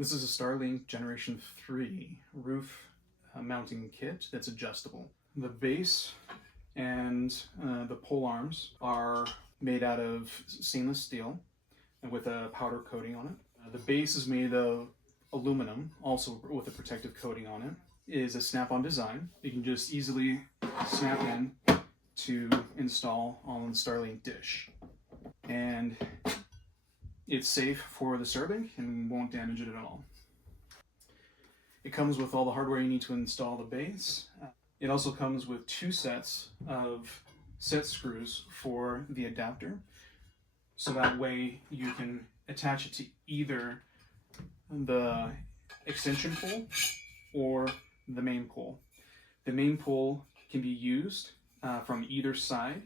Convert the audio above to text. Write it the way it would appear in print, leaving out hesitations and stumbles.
This is a Starlink Generation 3 roof mounting kit that's adjustable. The base and the pole arms are made out of stainless steel and with a powder coating on it. The base is made of aluminum, also with a protective coating on it. It is a snap-on design. You can just easily snap in to install on the Starlink dish. And it's safe for the Starlink and won't damage it at all. It comes with all the hardware you need to install the base. It also comes with 2 sets of set screws for the adapter, so that way you can attach it to either the extension pole or the main pole. The main pole can be used from either side